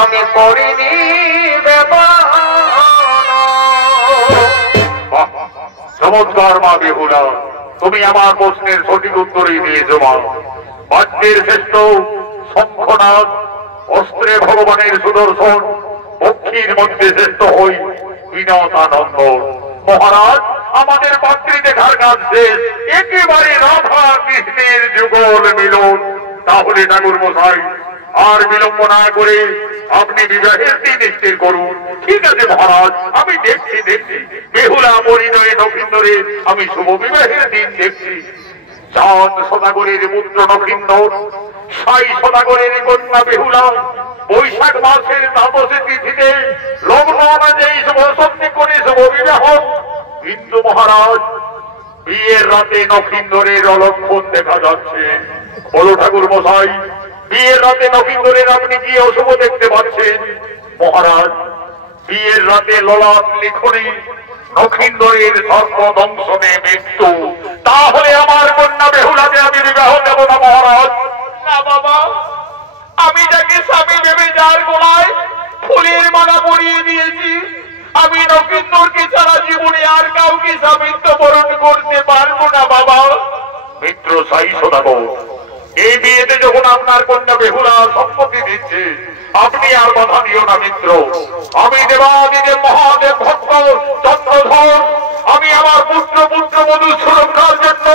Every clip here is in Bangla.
আমি করিনি চমৎকার মা বেহুলা, তুমি আমার প্রশ্নের সঠিক উত্তরই দিয়েছো মা। বাদ্যের শ্রেষ্ঠ শঙ্খনাথ, অস্ত্রে ভগবানের সুদর্শন, পক্ষীর মধ্যে শ্রেষ্ঠ হই বিনতানন্দ। মহারাজ, আমাদের পাত্রী দেখার কাজ শেষ, একেবারে রাধা কৃষ্ণের যুগল মিলন। তাহলে ঠাকুর মশাই আর বিলম্ব না করে আপনি বিবাহের দিন স্থির করুন। ঠিক আছে মহারাজ, আমি দেখছি বেহুলা পরিণয়ে নক্ষিন্দরে আমি শুভ বিবাহের দিন দেখছি। চাঁদ সদাগরের পুত্র নক্ষিন্দর, সাই সদাগরের কন্যা বেহুলা বৈশাখ মাসের দ্বাদশী তিথিতে লগ্ন অনুযায়ী শুভ সন্ধি করে শুভ বিবাহ। কিন্তু মহারাজ, বিয়ের রাতে নক্ষিন্দরের অলক্ষণ দেখা যাচ্ছে। বলো ঠাকুর মশাই, বিয়ের রাতে নক্ষিন্দরের আপনি কি অশুভ দেখতে পাচ্ছেন? মহারাজ, বিয়ের রাতে ললাট লিখনে নক্ষিন্দরের সর্বদংশনে মৃত্যু। তাহলে আমার কন্যা বেহুলাকে আমি বিবাহ দেব না মহারাজ। না বাবা, আমি যাকে স্বামী ভেবে যার গলায় ফুলের মালা পরিয়ে দিয়েছি, আমি নক্ষিন্দরকে ছাড়া জীবনে আর কাউকে স্বামীত্ব বরণ করতে পারবো না বাবা। মিত্র সাই সদাগর, এই বিয়েতে যখন আপনার কন্যা বেহুলা সম্মতি দিচ্ছে, আপনি আর বাধা দিও না মিত্র। আমি দেবাদিদেব মহাদেব ভক্ত চন্দ্রধর, আমি আমার পুত্র বধূ সুরক্ষার জন্য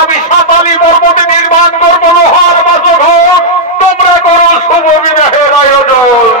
আমি সাতালি পর্বতে নির্মাণ করবো লোহার বাসঘর। তোমরা করো শুভ বিবাহের আয়োজন।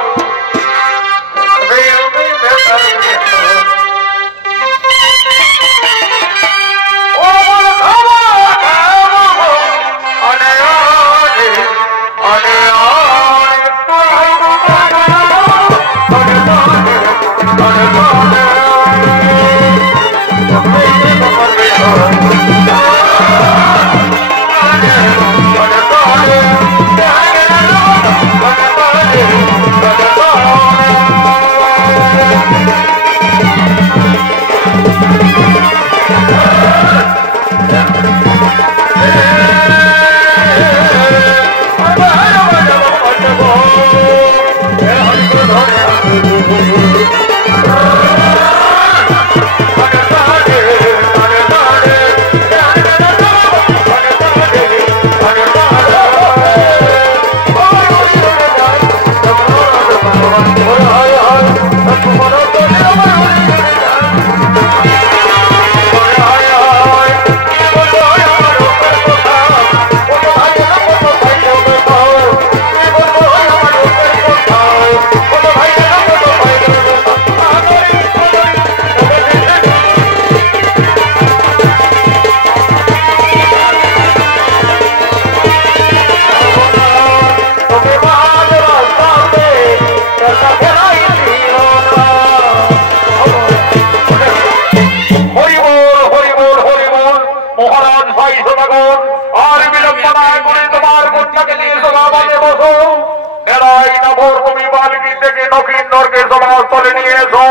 নক্ষিন্দরকে সমাজস্থলে নিয়ে এসো।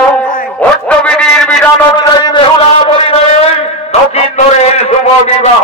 অষ্টবিধির বিধান অনুযায়ী বেহুলা পরিণয়ে নক্ষিন্দরের শুভ বিবাহ।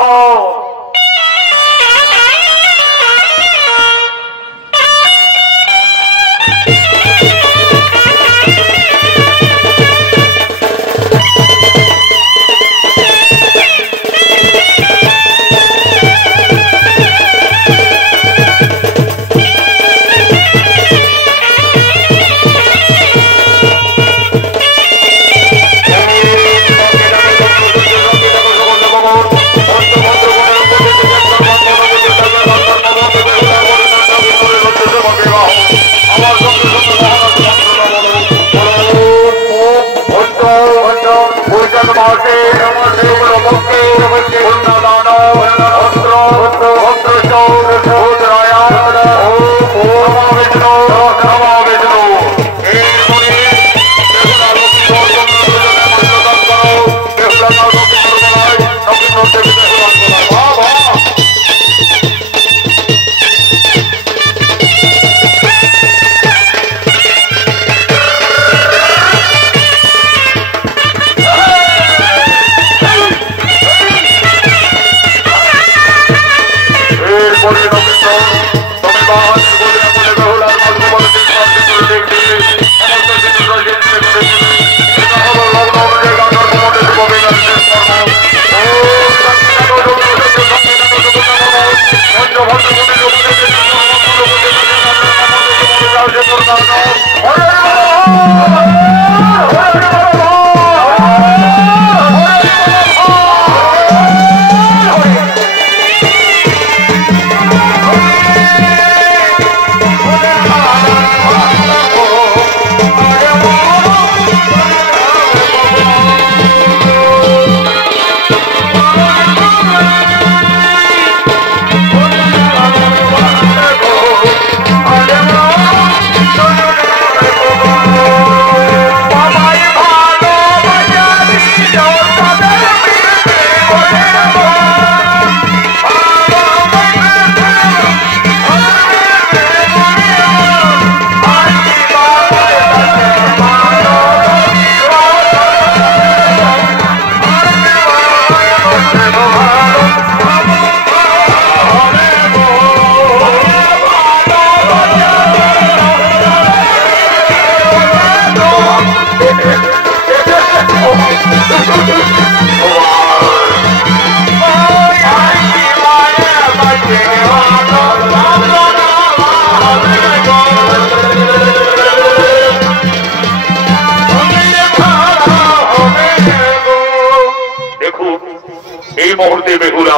এই মুহূর্তে বেহুলা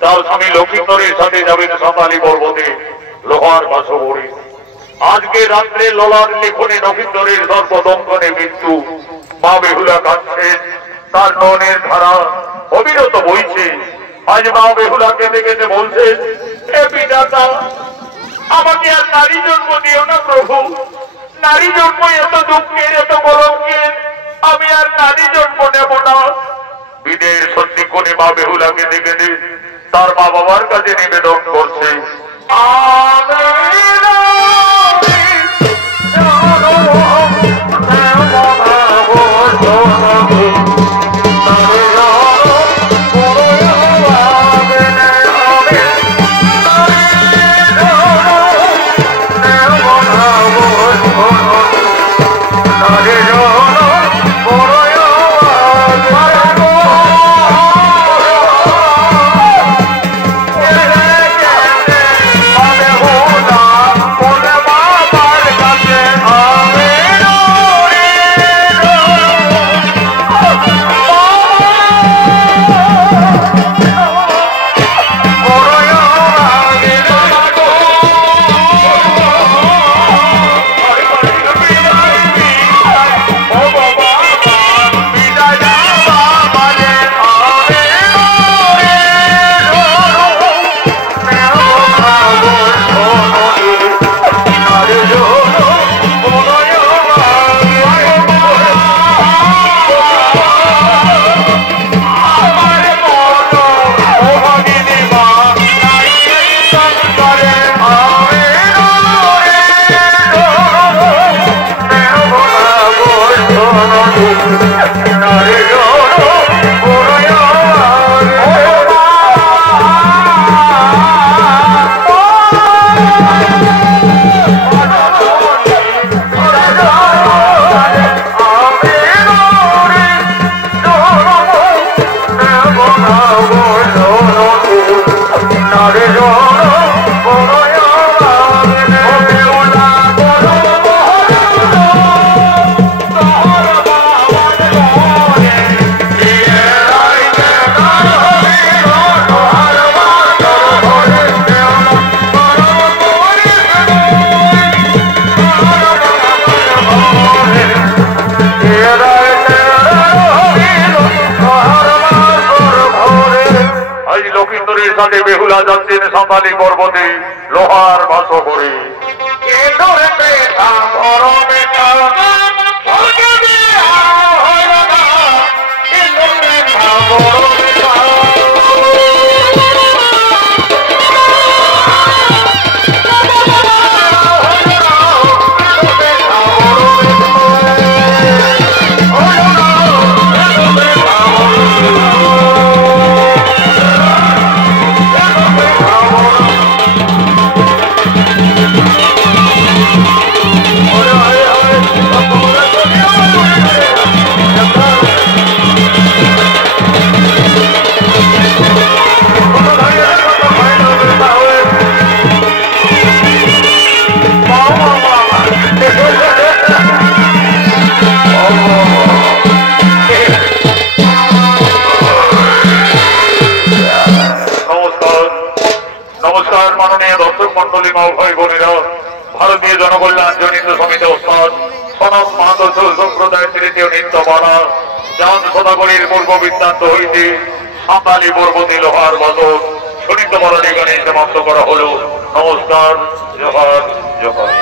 তার স্বামী লক্ষ্মীন্দরের সাথে যাবেন সাঁতালি পর্বতে লোহার বাসবরে। আজকে রাত্রে ললার লেখনে লক্ষ্মীন্দরের সর্বদঙ্কনে মৃত্যু। মা বেহুলা কাঁদছেন, তার নয়নের ধারা অবিরত বইছে। আজ মা বেহুলা কেঁদে কেঁদে বলছেন, হে বিধাতা, আমাকে আর নারী জন্ম দিও না প্রভু। নারী জন্ম এত দুঃখের, এত কলঙ্কের, আমি আর নারী জন্ম নেব না। বিদের সত্যি কোণে মা বেহুলা কেঁদে কেঁদে তার মা বাবার কাছে নিবেদন করছে। সাথে বেহুলা যাচ্ছেন সাঁতালি পর্বতে লোহার বাসবরে। Oh, সনাত মাহাতো সম্প্রদায়ের তৃতীয় নৃত্যমালা চাঁদ সদাগরীর পূর্ব বৃত্তান্ত হইতে সাঁতালি পর্বতী লোহার বদল শনিত বরণী গানে সমাপ্ত করা হলো। নমস্কার, জোহার জোহার।